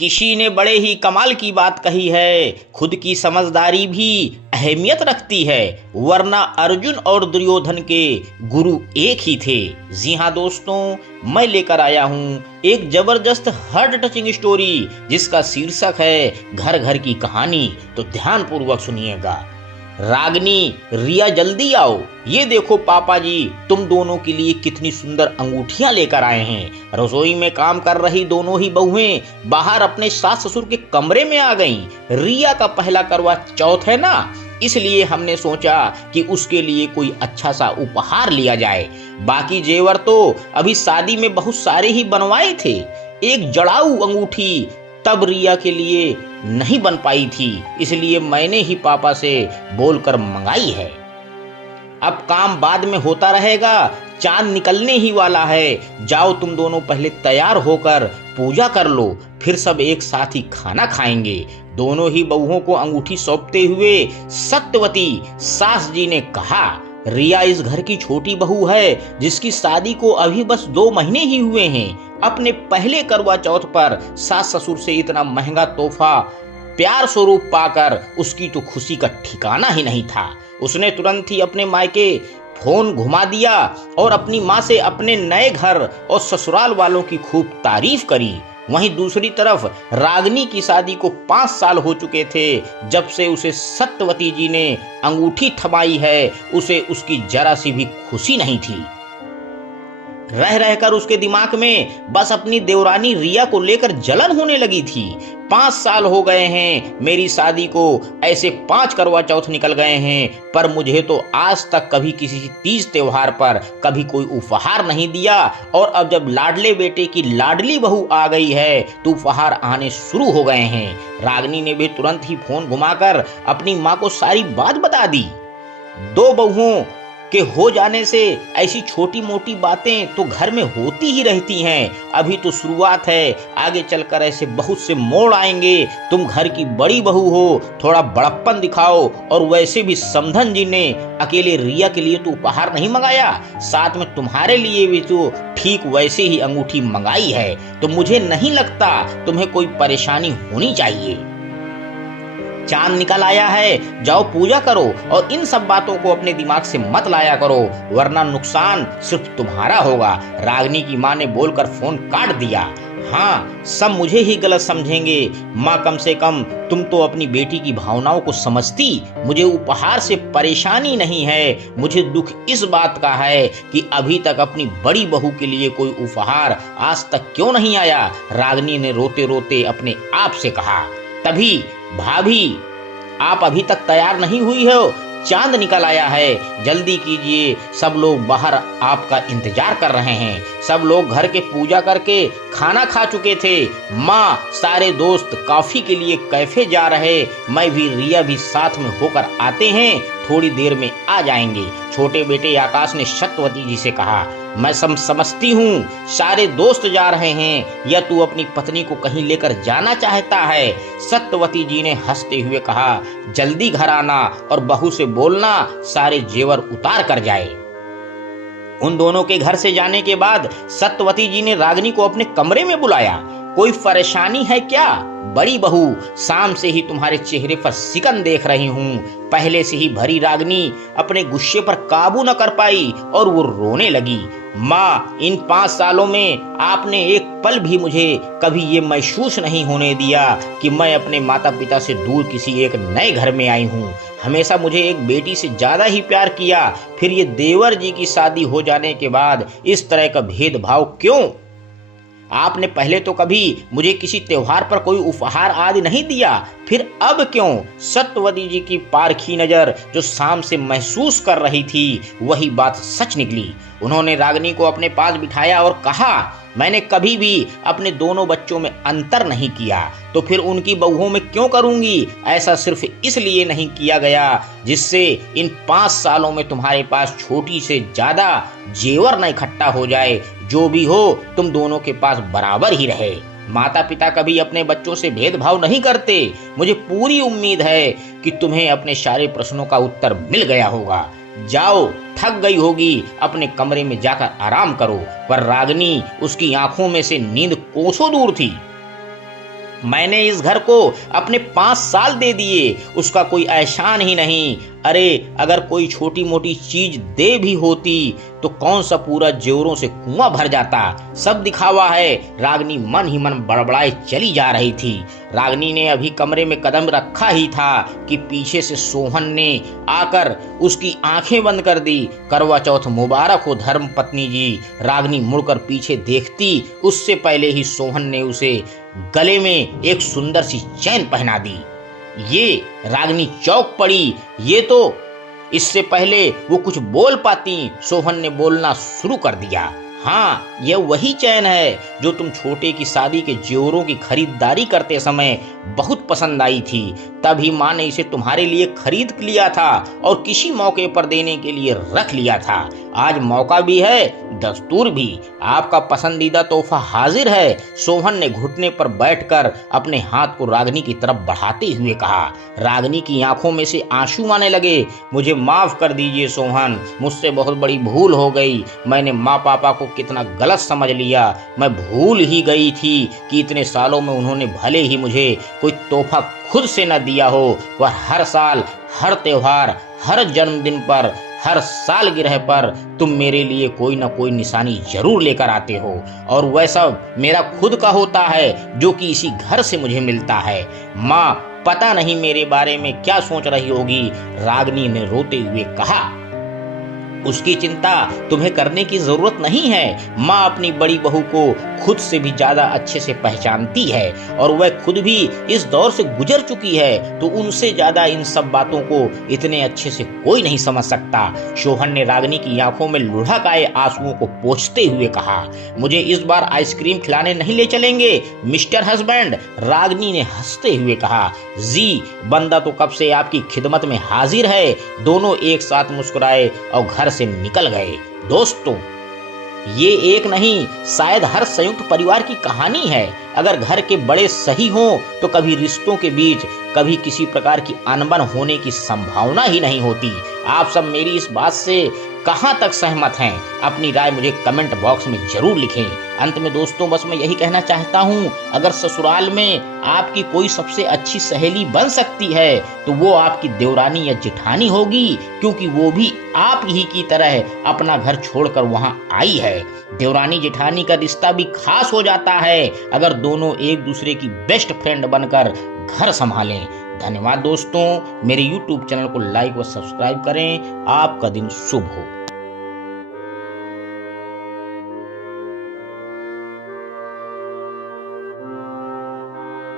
किसी ने बड़े ही कमाल की बात कही है, खुद की समझदारी भी अहमियत रखती है, वरना अर्जुन और दुर्योधन के गुरु एक ही थे। जी हाँ दोस्तों, मैं लेकर आया हूँ एक जबरदस्त हार्ट टचिंग स्टोरी जिसका शीर्षक है घर घर की कहानी। तो ध्यान पूर्वक सुनिएगा। रागिनी, रिया जल्दी आओ, ये देखो पापा जी तुम दोनों के लिए कितनी सुंदर अंगूठियां लेकर आए हैं। रसोई में काम कर रही दोनों ही बहुएं बाहर अपने सास ससुर के कमरे में आ गईं। रिया का पहला करवा चौथ है ना, इसलिए हमने सोचा कि उसके लिए कोई अच्छा सा उपहार लिया जाए। बाकी जेवर तो अभी शादी में बहुत सारे ही बनवाए थे, एक जड़ाऊ अंगूठी तब रिया के लिए नहीं बन पाई थी, इसलिए मैंने ही पापा से बोलकर मंगाई है। अब काम बाद में होता रहेगा, चांद निकलने ही वाला है। जाओ तुम दोनों पहले तैयार होकर पूजा कर लो, फिर सब एक साथ ही खाना खाएंगे। दोनों ही बहुओं को अंगूठी सौंपते हुए सत्यवती सास जी ने कहा, रिया इस घर की छोटी बहू है जिसकी शादी को अभी बस 2 महीने ही हुए हैं। अपने पहले करवा चौथ पर सास ससुर से इतना महंगा तोहफा प्यार स्वरूप पाकर उसकी तो खुशी का ठिकाना ही नहीं था। उसने तुरंत ही अपने मायके फोन घुमा दिया और अपनी माँ से अपने नए घर और ससुराल वालों की खूब तारीफ करी। वहीं दूसरी तरफ रागिनी की शादी को 5 साल हो चुके थे जब से उसे सत्यवती जी ने अंगूठी थमाई है। उसे उसकी जरा सी भी खुशी नहीं थी। रह रहकर उसके दिमाग में बस अपनी देवरानी रिया को लेकर जलन होने लगी थी। 5 साल हो गए हैं मेरी शादी को, ऐसे 5 करवा चौथ निकल गए हैं, पर मुझे तो आज तक कभी किसी तीज त्योहार पर कभी कोई उपहार नहीं दिया। और अब जब लाडले बेटे की लाडली बहू आ गई है तो उपहार आने शुरू हो गए हैं। रागिनी ने भी तुरंत ही फोन घुमाकर अपनी माँ को सारी बात बता दी। 2 बहुओं के हो जाने से ऐसी छोटी मोटी बातें तो घर में होती ही रहती हैं। अभी तो शुरुआत है, आगे चलकर ऐसे बहुत से मोड़ आएंगे। तुम घर की बड़ी बहू हो, थोड़ा बड़प्पन दिखाओ। और वैसे भी समधन जी ने अकेले रिया के लिए तो उपहार नहीं मंगाया, साथ में तुम्हारे लिए भी तो ठीक वैसे ही अंगूठी मंगाई है। तो मुझे नहीं लगता तुम्हें कोई परेशानी होनी चाहिए। चांद निकल आया है, जाओ पूजा करो और इन सब बातों को अपने दिमाग से मत लाया करो, वरना नुकसान सिर्फ तुम्हारा होगा। रागिनी की माँ ने बोलकर फोन काट दिया। हाँ, सब मुझे ही गलत समझेंगे। माँ, कम से कम तुम तो अपनी बेटी की भावनाओं को समझती। मुझे उपहार से परेशानी नहीं है, मुझे दुख इस बात का है कि अभी तक अपनी बड़ी बहू के लिए कोई उपहार आज तक क्यों नहीं आया। रागिनी ने रोते रोते अपने आप से कहा। तभी, भाभी आप अभी तक तैयार नहीं हुई हो, चांद निकल आया है, जल्दी कीजिए, सब लोग बाहर आपका इंतजार कर रहे हैं। सब लोग घर के पूजा करके खाना खा चुके थे। माँ, सारे दोस्त कॉफी के लिए कैफे जा रहे, मैं भी रिया भी साथ में होकर आते हैं, थोड़ी देर में आ जाएंगे। छोटे बेटे आकाश ने सत्यवती जी से कहा, मैं समझती हूँ सारे दोस्त जा रहे हैं, या तू अपनी पत्नी को कहीं लेकर जाना चाहता है। सत्यवती जी ने हंसते हुए कहा, जल्दी घर आना और बहू से बोलना सारे जेवर उतार कर जाए। उन दोनों के घर से जाने के बाद सत्यवती जी ने रागिनी को अपने कमरे में बुलाया। कोई परेशानी है क्या? बड़ी बहू, शाम से ही तुम्हारे चेहरे पर सिकन देख रही हूँ। पहले से ही भरी रागिनी अपने गुस्से पर काबू न कर पाई और वो रोने लगी। माँ, इन 5 सालों में आपने एक पल भी मुझे कभी ये महसूस नहीं होने दिया कि मैं अपने माता पिता से दूर किसी एक नए घर में आई हूँ। हमेशा मुझे एक बेटी से ज्यादा ही प्यार किया, फिर ये देवर जी की शादी हो जाने के बाद इस तरह का भेदभाव क्यों? आपने पहले तो कभी मुझे किसी त्योहार पर कोई उपहार आदि नहीं दिया, फिर अब क्यों? सत्यवती जी की पारखी नजर जो शाम से महसूस कर रही थी वही बात सच निकली। उन्होंने रागिनी को अपने पास बिठाया और कहा, मैंने कभी भी अपने दोनों बच्चों में अंतर नहीं किया, तो फिर उनकी बहुओं में क्यों करूंगी? ऐसा सिर्फ इसलिए नहीं किया गया जिससे इन 5 सालों में तुम्हारे पास छोटी से ज्यादा जेवर न इकट्ठा हो जाए। जो भी हो, तुम दोनों के पास बराबर ही रहे। माता पिता कभी अपने बच्चों से भेदभाव नहीं करते। मुझे पूरी उम्मीद है कि तुम्हें अपने सारे प्रश्नों का उत्तर मिल गया होगा। जाओ, थक गई होगी, अपने कमरे में जाकर आराम करो। पर रागिनी, उसकी आंखों में से नींद कोसों दूर थी। मैंने इस घर को अपने 5 साल दे दिए, उसका कोई एहसान ही नहीं। अरे अगर कोई छोटी मोटी चीज दे भी होती तो कौन सा पूरा जेवरों से कुआं भर जाता। सब दिखावा है। रागिनी मन ही मन बड़बड़ाए चली जा रही थी। रागिनी ने अभी कमरे में कदम रखा ही था कि पीछे से सोहन ने आकर उसकी आंखें बंद कर दी। करवा चौथ मुबारक हो धर्म पत्नी जी। रागिनी मुड़कर पीछे देखती उससे पहले ही सोहन ने उसे गले में एक सुंदर सी चैन पहना दी। ये रागिनी चौंक पड़ी। ये तो इससे पहले वो कुछ बोल पाती, सोहन ने बोलना शुरू कर दिया। हाँ, यह वही चैन है जो तुम छोटे की शादी के जेवरों की खरीदारी करते समय बहुत पसंद आई थी। तभी माँ ने इसे तुम्हारे लिए खरीद लिया था और किसी मौके पर देने के लिए रख लिया था। आज मौका भी है, दस्तूर भी। आपका पसंदीदा तोहफा हाजिर है। सोहन ने घुटने पर बैठकर अपने हाथ को रागिनी की तरफ बढ़ाते हुए कहा। रागिनी की आंखों में से आंसू आने लगे। मुझे माफ कर दीजिए सोहन, मुझसे बहुत बड़ी भूल हो गई। मैंने माँ पापा को कितना गलत समझ लिया। मैं भूल ही गई थी कि इतने सालों में उन्होंने भले ही मुझे कोई तोहफा खुद से न दिया हो, वह हर साल, हर त्योहार, हर जन्मदिन पर, हर सालगिरह पर तुम मेरे लिए कोई ना कोई निशानी जरूर लेकर आते हो, और वह सब मेरा खुद का होता है जो कि इसी घर से मुझे मिलता है। माँ पता नहीं मेरे बारे में क्या सोच रही होगी, रागिनी ने रोते हुए कहा। उसकी चिंता तुम्हें करने की जरूरत नहीं है। माँ अपनी बड़ी बहू को खुद से भी ज्यादा अच्छे से पहचानती है और वह खुद भी इस दौर से गुजर चुकी है, तो उनसे ज्यादा इन सब बातों को इतने अच्छे से कोई नहीं समझ सकता। सोहन ने रागिनी की आंखों में लुढ़क आए आंसुओं को पोंछते हुए कहा। मुझे इस बार आइसक्रीम खिलाने नहीं ले चलेंगे मिस्टर हस्बैंड? रागिनी ने हंसते हुए कहा। जी, बंदा तो कब से आपकी खिदमत में हाजिर है। दोनों एक साथ मुस्कुराए और घर से निकल गए। दोस्तों, ये एक नहीं, शायद हर संयुक्त परिवार की कहानी है। अगर घर के बड़े सही हों तो कभी रिश्तों के बीच कभी किसी प्रकार की अनबन होने की संभावना ही नहीं होती। आप सब मेरी इस बात से कहां तक सहमत हैं? अपनी राय मुझे कमेंट बॉक्स में जरूर लिखें। अंत में दोस्तों बस मैं यही कहना चाहता हूं, अगर ससुराल में आपकी कोई सबसे अच्छी सहेली बन सकती है तो वो आपकी देवरानी या जेठानी होगी, क्योंकि वो भी आप ही की तरह अपना घर छोड़कर वहां आई है। देवरानी जेठानी का रिश्ता भी खास हो जाता है अगर दोनों एक दूसरे की बेस्ट फ्रेंड बनकर घर संभालें। धन्यवाद दोस्तों, मेरे YouTube चैनल को लाइक व सब्सक्राइब करें। आपका दिन शुभ हो।